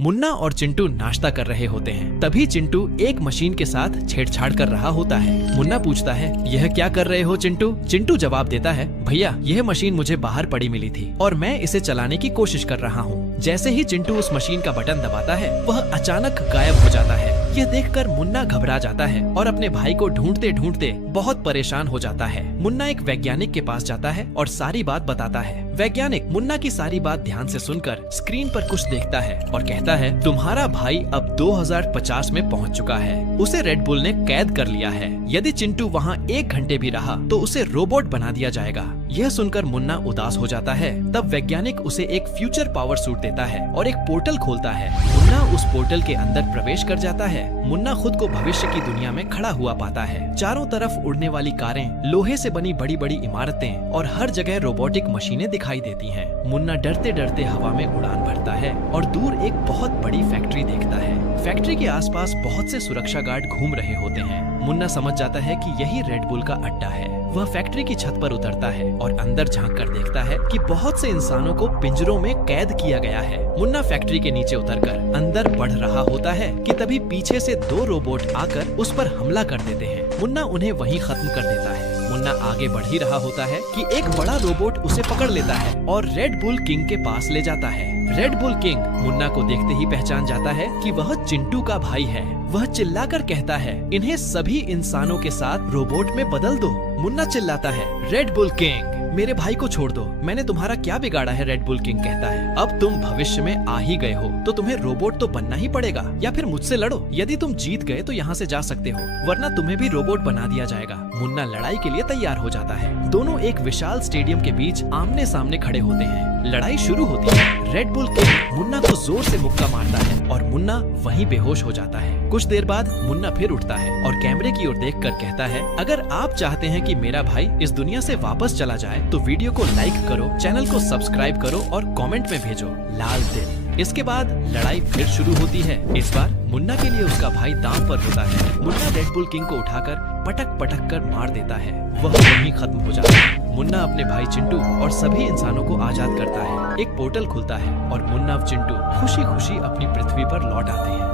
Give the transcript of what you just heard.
मुन्ना और चिंटू नाश्ता कर रहे होते हैं। तभी चिंटू एक मशीन के साथ छेड़छाड़ कर रहा होता है। मुन्ना पूछता है, यह क्या कर रहे हो चिंटू? चिंटू जवाब देता है, भैया यह मशीन मुझे बाहर पड़ी मिली थी और मैं इसे चलाने की कोशिश कर रहा हूँ। जैसे ही चिंटू उस मशीन का बटन दबाता है वह अचानक गायब हो जाता है। यह देखकर मुन्ना घबरा जाता है और अपने भाई को ढूंढते ढूंढते बहुत परेशान हो जाता है। मुन्ना एक वैज्ञानिक के पास जाता है और सारी बात बताता है। वैज्ञानिक मुन्ना की सारी बात ध्यान से सुनकर स्क्रीन पर कुछ देखता है और कहता है, तुम्हारा भाई अब 2050 में पहुंच चुका है। उसे रेड बुल ने कैद कर लिया है। यदि चिंटू वहां 1 घंटे भी रहा तो उसे रोबोट बना दिया जाएगा। यह सुनकर मुन्ना उदास हो जाता है। तब वैज्ञानिक उसे एक फ्यूचर पावर सूट देता है और एक पोर्टल खोलता है। मुन्ना उस पोर्टल के अंदर प्रवेश कर जाता है। मुन्ना खुद को भविष्य की दुनिया में खड़ा हुआ पाता है। चारों तरफ उड़ने वाली कारें, लोहे से बनी बड़ी बड़ी इमारतें और हर जगह रोबोटिक मशीनें दिखाई देती हैं। मुन्ना डरते डरते हवा में उड़ान भरता है और दूर एक बहुत बड़ी फैक्ट्री देखता है। फैक्ट्री के आसपास बहुत से सुरक्षा गार्ड घूम रहे होते हैं। मुन्ना समझ जाता है कि यही रेड बुल का अड्डा है। वह फैक्ट्री की छत पर उतरता है और अंदर झांक कर देखता है कि बहुत से इंसानों को पिंजरों में कैद किया गया है। मुन्ना फैक्ट्री के नीचे उतरकर अंदर बढ़ रहा होता है कि तभी पीछे से 2 रोबोट आकर उस पर हमला कर देते हैं। मुन्ना उन्हें वहीं खत्म कर देता है। मुन्ना आगे बढ़ ही रहा होता है कि एक बड़ा रोबोट उसे पकड़ लेता है और रेड बुल किंग के पास ले जाता है। रेड बुल किंग मुन्ना को देखते ही पहचान जाता है कि वह चिंटू का भाई है। वह चिल्लाकर कहता है, इन्हें सभी इंसानों के साथ रोबोट में बदल दो। मुन्ना चिल्लाता है, रेड बुल किंग मेरे भाई को छोड़ दो, मैंने तुम्हारा क्या बिगाड़ा है? रेड बुल किंग कहता है, अब तुम भविष्य में आ ही गए हो तो तुम्हें रोबोट तो बनना ही पड़ेगा, या फिर मुझसे लड़ो। यदि तुम जीत गए तो यहाँ से जा सकते हो, वरना तुम्हें भी रोबोट बना दिया जाएगा। मुन्ना लड़ाई के लिए तैयार हो जाता है। दोनों एक विशाल स्टेडियम के बीच आमने सामने खड़े होते हैं। लड़ाई शुरू होती है। रेड बुल किंग मुन्ना को जोर से मुक्का मारता है और मुन्ना वहीं बेहोश हो जाता है। कुछ देर बाद मुन्ना फिर उठता है और कैमरे की ओर देखकर कहता है, अगर आप चाहते हैं कि मेरा भाई इस दुनिया से वापस चला जाए तो वीडियो को लाइक करो, चैनल को सब्सक्राइब करो और कमेंट में भेजो लाल दिल। इसके बाद लड़ाई फिर शुरू होती है। इस बार मुन्ना के लिए उसका भाई दांव पर होता है। मुन्ना रेड बुल किंग को उठाकर पटक पटक कर मार देता है। वह वहीं खत्म हो जाता है। मुन्ना अपने भाई चिंटू और सभी इंसानों को आजाद करता है। एक पोर्टल खुलता है और मुन्ना और चिंटू खुशी खुशी अपनी पृथ्वी पर लौट आते हैं।